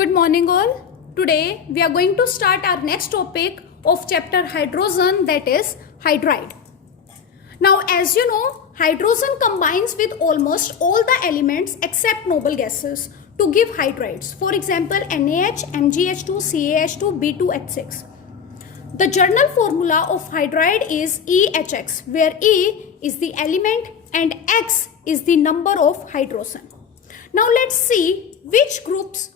Good morning all. Today we are going to start our next topic of chapter hydrogen, that is hydride. Now as you know, hydrogen combines with almost all the elements except noble gases to give hydrides. For example, NaH, MgH2, CaH2, B2H6. The journal formula of hydride is EHX, where E is the element and X is the number of hydrogen. Now let's see which groups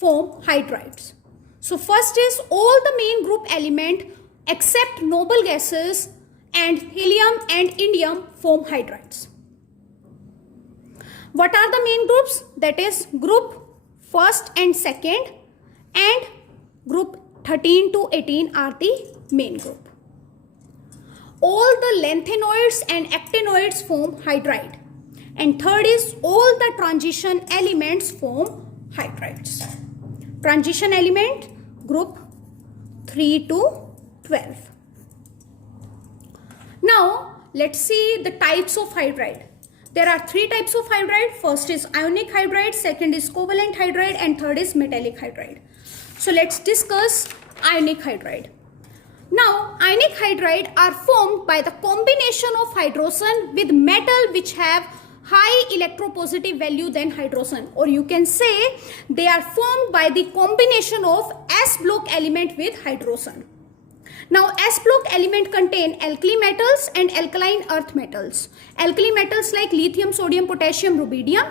form hydrides. So first is all the main group element except noble gases and helium and indium form hydrides. What are the main groups? That is group first and second, and group 13 to 18 are the main group. All the lanthanoids and actinoids form hydride. And third is all the transition elements form hydrides. Transition element group 3 to 12. Now let's see the types of hydride. There are three types of hydride. First is ionic hydride, second is covalent hydride, and third is metallic hydride. So let's discuss ionic hydride. Now ionic hydride are formed by the combination of hydrogen with metal which have high electropositive value than hydrogen, or you can say they are formed by the combination of S block element with hydrogen. Now S block element contain alkali metals and alkaline earth metals. Alkali metals like lithium, sodium, potassium, rubidium,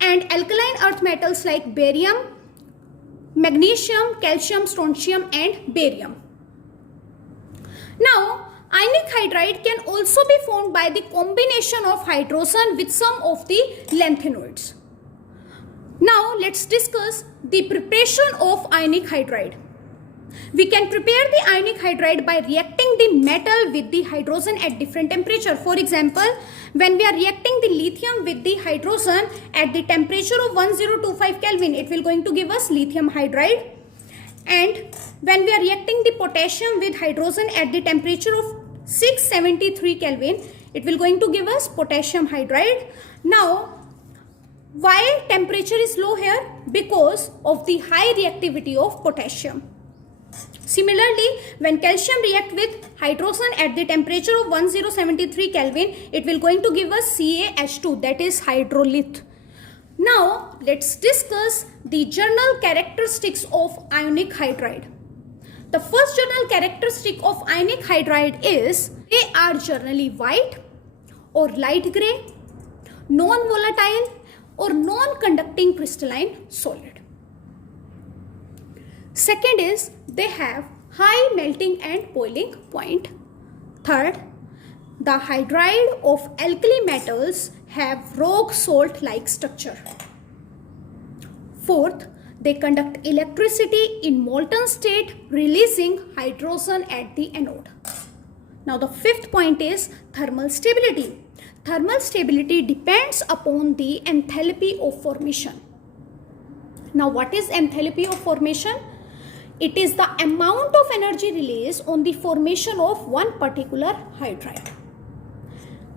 and alkaline earth metals like barium, magnesium, calcium, strontium, and barium. Now ionic hydride can also be formed by the combination of hydrogen with some of the lanthanoids. Now let's discuss the preparation of ionic hydride. We can prepare the ionic hydride by reacting the metal with the hydrogen at different temperature. For example, when we are reacting the lithium with the hydrogen at the temperature of 1025 Kelvin, it will going to give us lithium hydride. And when we are reacting the potassium with hydrogen at the temperature of 673 Kelvin, it will going to give us potassium hydride. Now, why temperature is low here? Because of the high reactivity of potassium. Similarly, when calcium react with hydrogen at the temperature of 1073 Kelvin, it will going to give us CaH2, that is hydrolith. Now, let's discuss the general characteristics of ionic hydride. The first general characteristic of ionic hydride is they are generally white or light gray, non-volatile or non-conducting crystalline solid. Second is they have high melting and boiling point. Third, the hydride of alkali metals have rock salt like structure. Fourth, they conduct electricity in molten state, releasing hydrogen at the anode. Now the fifth point is thermal stability. Thermal stability depends upon the enthalpy of formation. Now what is enthalpy of formation? It is the amount of energy released on the formation of one particular hydride.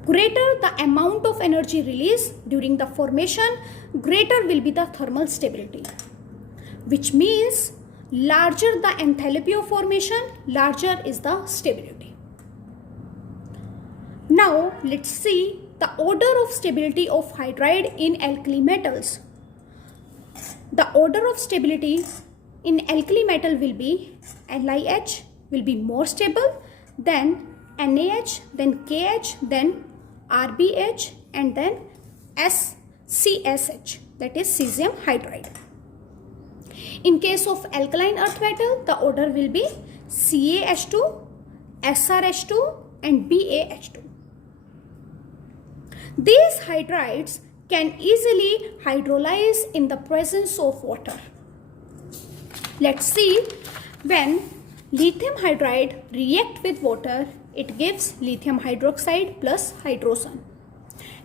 Greater the amount of energy released during the formation, greater will be the thermal stability. Which means larger the enthalpy of formation, larger is the stability. Now let's see the order of stability of hydride in alkali metals. The order of stability in alkali metal will be LiH will be more stable, then NaH, then KH, then RBH, and then SCSH, that is cesium hydride. In case of alkaline earth metal, the order will be CaH2, SrH2, and BaH2. These hydrides can easily hydrolyze in the presence of water. Let's see, when lithium hydride react with water, it gives lithium hydroxide plus hydrogen.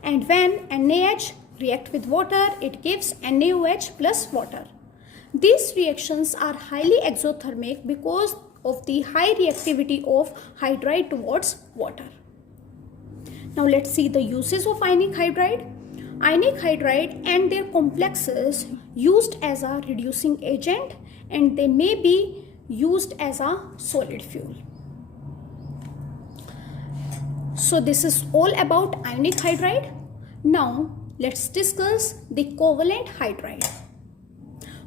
And when NaH react with water, it gives NaOH plus water. These reactions are highly exothermic because of the high reactivity of hydride towards water. Now let's see the uses of ionic hydride. Ionic hydride and their complexes used as a reducing agent, and they may be used as a solid fuel. So this is all about ionic hydride. Now let's discuss the covalent hydride.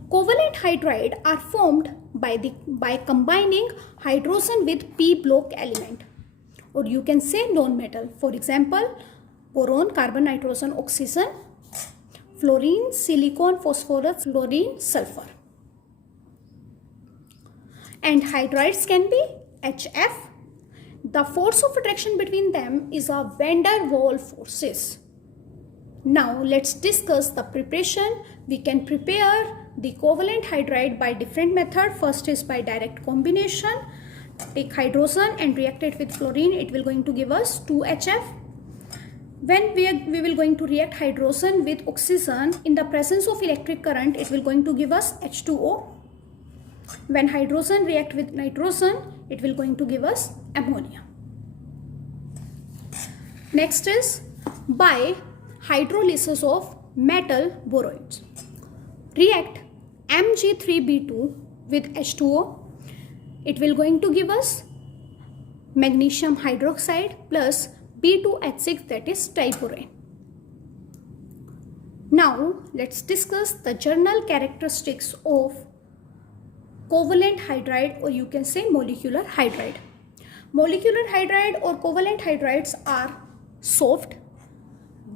Covalent hydride are formed by combining hydrogen with p block element, or you can say non-metal. For example, boron, carbon, nitrogen, oxygen, fluorine, silicon, phosphorus, fluorine, sulfur. And hydrides can be HF. The force of attraction between them is a van der Waals forces. Now let's discuss the preparation. We can prepare the covalent hydride by different method. First is by direct combination. Take hydrogen and react it with fluorine. It will going to give us 2HF. When we will going to react hydrogen with oxygen in the presence of electric current, it will going to give us H2O. When hydrogen react with nitrogen, it will going to give us ammonia. Next is by hydrolysis of metal boroids. React Mg3b2 with H2O. It will going to give us magnesium hydroxide plus B2H6, that is triborane. Now let's discuss the general characteristics of covalent hydride, or you can say molecular hydride. Molecular hydride or covalent hydrides are soft.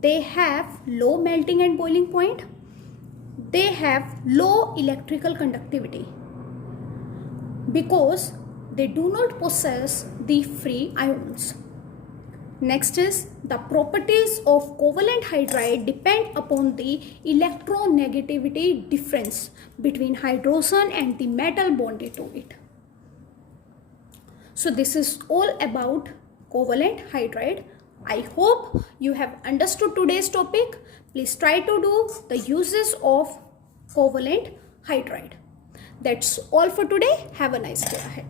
They have low melting and boiling point. They have low electrical conductivity because they do not possess the free ions. Next is the properties of covalent hydride depend upon the electronegativity difference between hydrogen and the metal bonded to it. So this is all about covalent hydride. I hope you have understood today's topic. Please try to do the uses of covalent hydride. That's all for today. Have a nice day ahead.